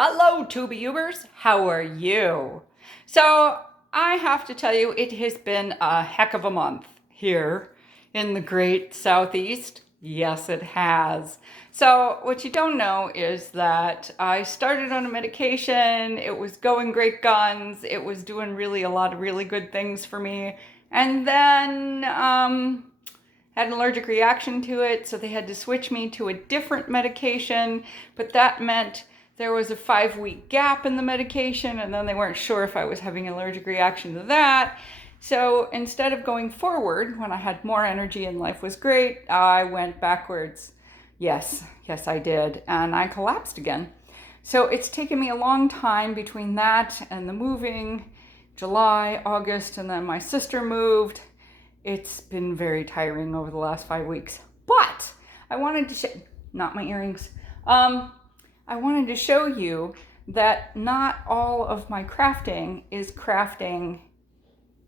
Hello, Tuba-Ubers. How are you? So, I have to tell you, it has been a heck of a month here in the great Southeast. Yes, it has. So, what you don't know is that I started on a medication. It was going great guns. It was doing really a lot of really good things for me. And then, had an allergic reaction to it, so they had to switch me to a different medication, but that meant there was a 5-week gap in the medication, and then they weren't sure if I was having an allergic reaction to that. So instead of going forward, when I had more energy and life was great, I went backwards. Yes, I did, and I collapsed again. So it's taken me a long time between that and the moving, July, August, and then my sister moved. It's been very tiring over the last 5 weeks, but I wanted to not my earrings. I wanted to show you that not all of my crafting is crafting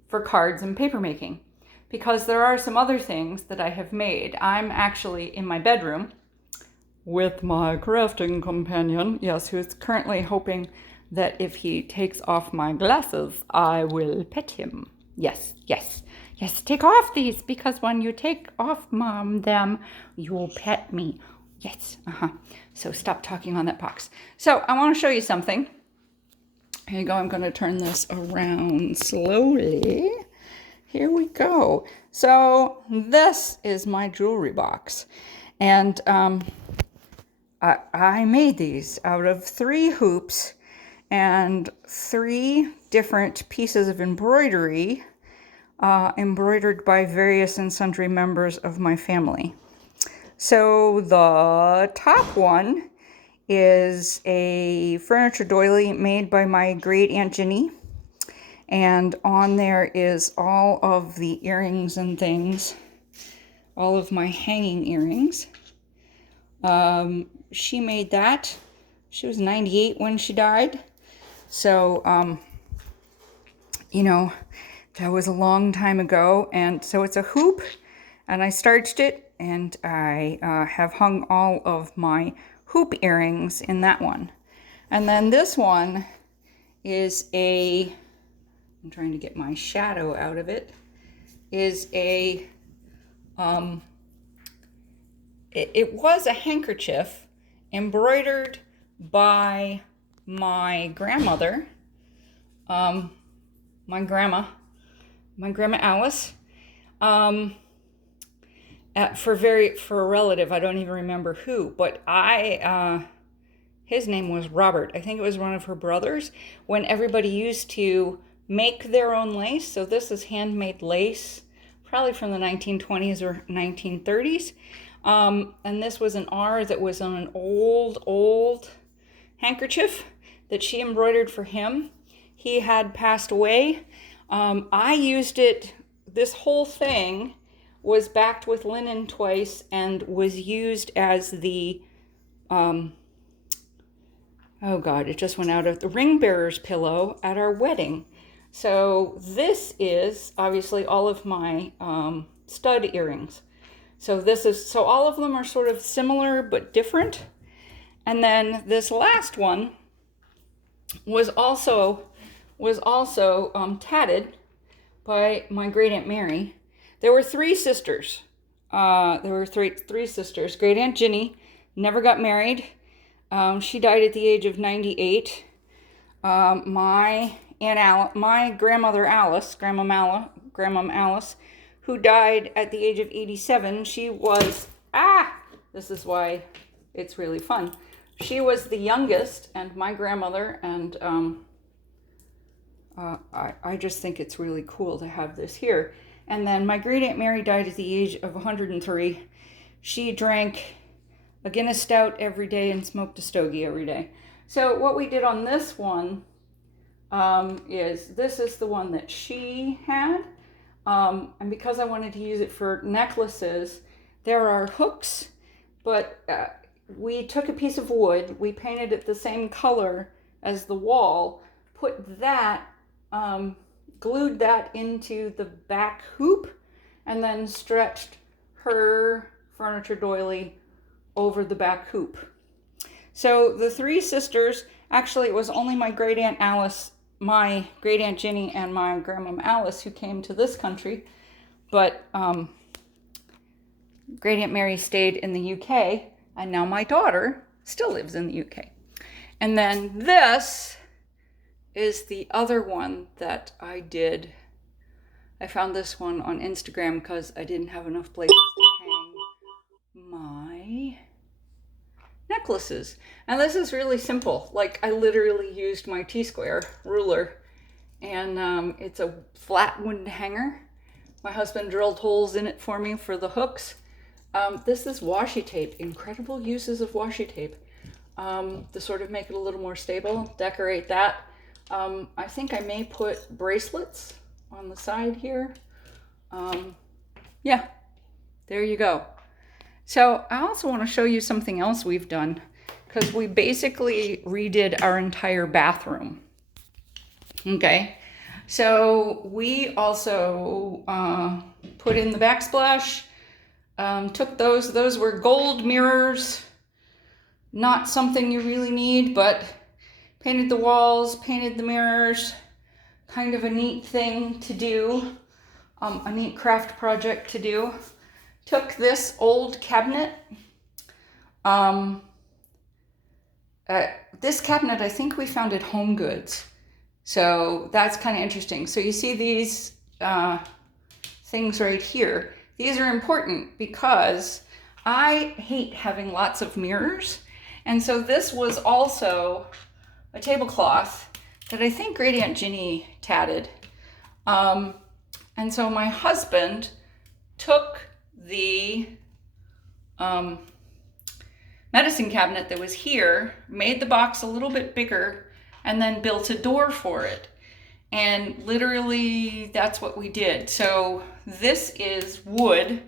for cards and paper making, because there are some other things that I have made. I'm actually in my bedroom with my crafting companion, yes, who's currently hoping that if he takes off my glasses, I will pet him. Yes, take off these, because when you take off them, you'll pet me. Yes, So stop talking on that box. So I want to show you something. Here you go. I'm going to turn this around slowly. Here we go. So this is my jewelry box. And I made these out of 3 hoops and 3 different pieces of embroidery, embroidered by various and sundry members of my family. So the top one is a furniture doily made by my great Aunt Ginny. And on there is all of the earrings and things, all of my hanging earrings. She made that. She was 98 when she died. So, that was a long time ago. And so it's a hoop, and I starched it. And I have hung all of my hoop earrings in that one. And then this one is I'm trying to get my shadow out of it, is it was a handkerchief embroidered by my grandmother, my grandma Alice, for a relative. I don't even remember who, but his name was Robert. I think it was one of her brothers, when everybody used to make their own lace. So this is handmade lace, probably from the 1920s or 1930s. And this was an R that was on an old handkerchief that she embroidered for him. He had passed away. I used it. This whole thing was backed with linen twice and was used as the, it just went out of the ring bearer's pillow at our wedding. So this is obviously all of my stud earrings. So all of them are sort of similar but different. And then this last one was also tatted by my great Aunt Mary. There were 3 sisters. Three sisters. Great Aunt Ginny never got married. She died at the age of 98. My grandmother Alice, Grandma Alice, who died at the age of 87. She was this is why it's really fun. She was the youngest, and my grandmother, and I just think it's really cool to have this here. And then my great Aunt Mary died at the age of 103. She drank a Guinness Stout every day and smoked a stogie every day. So what we did on this one this is the one that she had. And because I wanted to use it for necklaces, there are hooks, but we took a piece of wood, we painted it the same color as the wall, put that, glued that into the back hoop, and then stretched her furniture doily over the back hoop. So the 3 sisters Actually, it was only my great aunt Alice, my great aunt Ginny, and my grandmom Alice who came to this country. But great aunt Mary stayed in the UK, and now my daughter still lives in the UK. And then this is the other one that I did. I found this one on Instagram because I didn't have enough places to hang my necklaces. And this is really simple. Like, I literally used my T-square ruler, and it's a flat wooden hanger. My husband drilled holes in it for me for the hooks. This is washi tape. Incredible uses of washi tape to sort of make it a little more stable. Decorate that. I think I may put bracelets on the side here. Yeah, there you go. So I also want to show you something else we've done, because we basically redid our entire bathroom. Okay, so we also put in the backsplash, took those were gold mirrors, not something you really need, but painted the walls, painted the mirrors, kind of a neat thing to do, a neat craft project to do. Took this old cabinet. This cabinet, I think we found at Home Goods. So that's kind of interesting. So you see these things right here. These are important because I hate having lots of mirrors. And so this was also a tablecloth that I think Great Aunt Ginny tatted. And so my husband took the medicine cabinet that was here, made the box a little bit bigger, and then built a door for it. And literally that's what we did. So this is wood.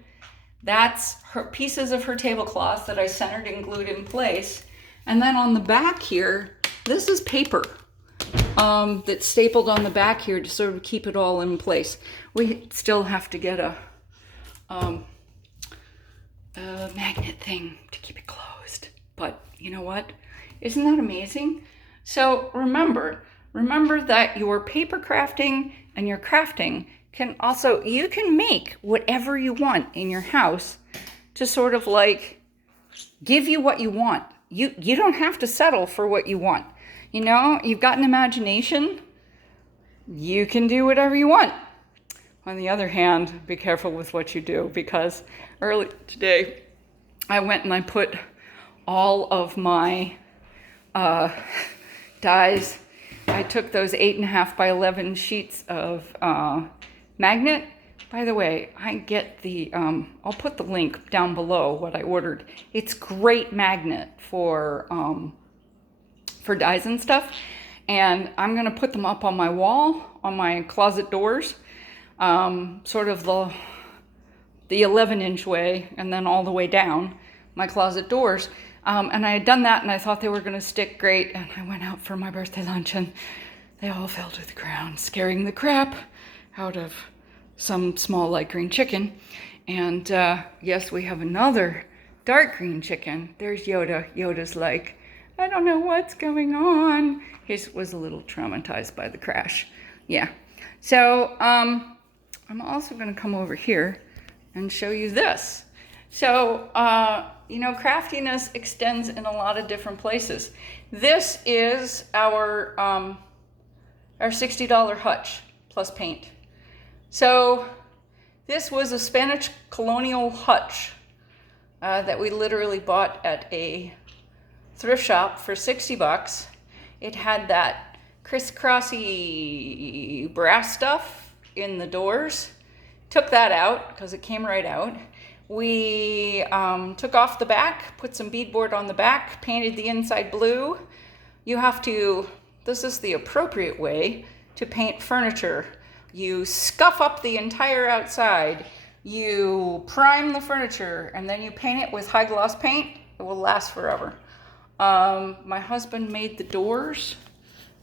That's her pieces of her tablecloth that I centered and glued in place. And then on the back here, this is paper that's stapled on the back here to sort of keep it all in place. We still have to get a magnet thing to keep it closed. But you know what? Isn't that amazing? So remember that your paper crafting and your crafting can also, you can make whatever you want in your house to sort of like give you what you want. You don't have to settle for what you want. You know, you've got an imagination. You can do whatever you want. On the other hand, be careful with what you do, because early today I went and I put all of my dies. I took those 8.5 by 11 sheets of magnet. By the way, I get the, I'll put the link down below what I ordered. It's great magnet for dies and stuff. And I'm gonna put them up on my wall, on my closet doors, sort of the 11-inch way, and then all the way down my closet doors. And I had done that, and I thought they were gonna stick great. And I went out for my birthday lunch, and they all fell to the ground, scaring the crap out of some small light green chicken. And yes, we have another dark green chicken. There's Yoda. Yoda's like, I don't know what's going on. He was a little traumatized by the crash. Yeah. So I'm also going to come over here and show you this. So, you know, craftiness extends in a lot of different places. This is our $60 hutch plus paint. So this was a Spanish colonial hutch that we literally bought at a thrift shop for 60 bucks. It had that crisscrossy brass stuff in the doors. Took that out because it came right out. We took off the back, put some beadboard on the back, painted the inside blue. You have to, this is the appropriate way to paint furniture. You scuff up the entire outside, you prime the furniture, and then you paint it with high gloss paint. It will last forever. My husband made the doors.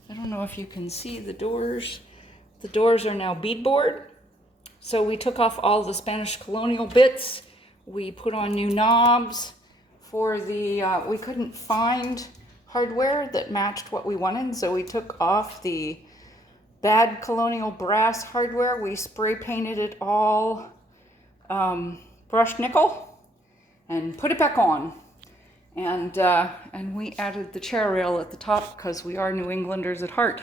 I don't know if you can see the doors. The doors are now beadboard. So we took off all the Spanish colonial bits. We put on new knobs for the, we couldn't find hardware that matched what we wanted. So we took off the bad colonial brass hardware. We spray painted it all brushed nickel and put it back on. And we added the chair rail at the top because we are New Englanders at heart,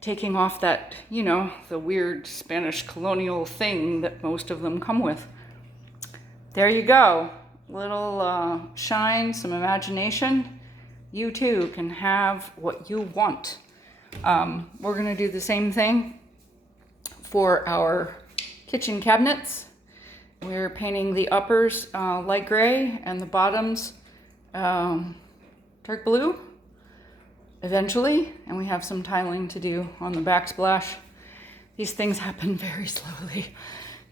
taking off that, you know, the weird Spanish colonial thing that most of them come with. There you go. Little shine, some imagination. You too can have what you want. We're gonna do the same thing for our kitchen cabinets. We're painting the uppers light gray and the bottoms dark blue eventually, and we have some tiling to do on the backsplash. These things happen very slowly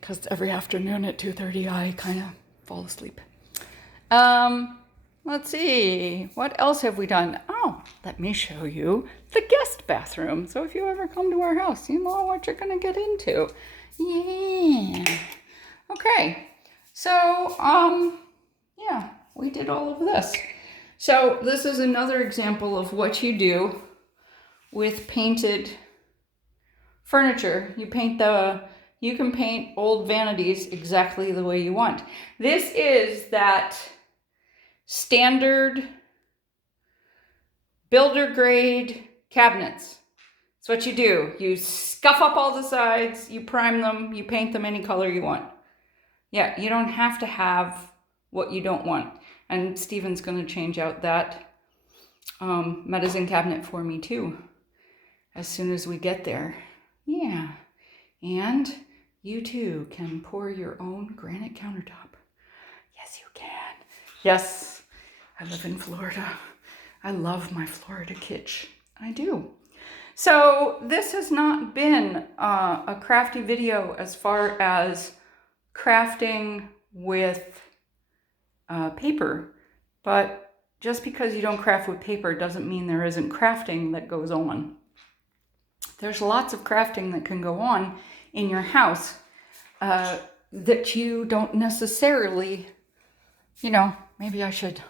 because every afternoon at 2:30 I kind of fall asleep. Let's see, what else have we done? Oh, let me show you the guest bathroom. So if you ever come to our house, you know what you're gonna get into. Yeah. Okay, so yeah, we did all of this. So this is another example of what you do with painted furniture. You can paint old vanities exactly the way you want. This is that standard builder grade cabinets. It's what you do. You scuff up all the sides, you prime them, you paint them any color you want. Yeah, you don't have to have what you don't want. And Steven's going to change out that medicine cabinet for me too, as soon as we get there. Yeah, and you too can pour your own granite countertop. Yes, you can. Yes, I live in Florida. I love my Florida kitsch. I do. So this has not been a crafty video as far as crafting with paper, but just because you don't craft with paper doesn't mean there isn't crafting that goes on. There's lots of crafting that can go on in your house that you don't necessarily, you know, maybe I should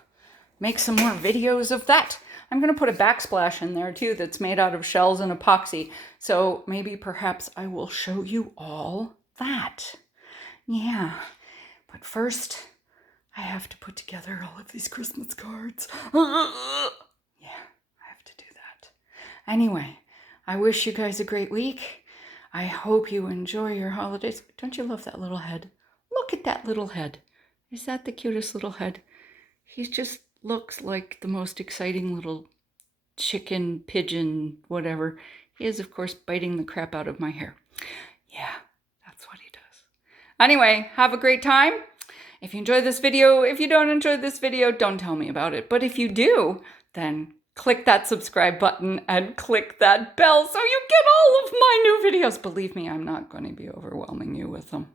make some more videos of that. I'm going to put a backsplash in there too that's made out of shells and epoxy. So maybe perhaps I will show you all that. Yeah, but first I have to put together all of these Christmas cards. Yeah, I have to do that. Anyway, I wish you guys a great week. I hope you enjoy your holidays. Don't you love that little head? Look at that little head. Is that the cutest little head? He just looks like the most exciting little chicken, pigeon, whatever. He is, of course, biting the crap out of my hair. Yeah, that's what he does. Anyway, have a great time. If you enjoyed this video, if you don't enjoy this video, don't tell me about it. But if you do, then click that subscribe button and click that bell so you get all of my new videos. Believe me, I'm not going to be overwhelming you with them.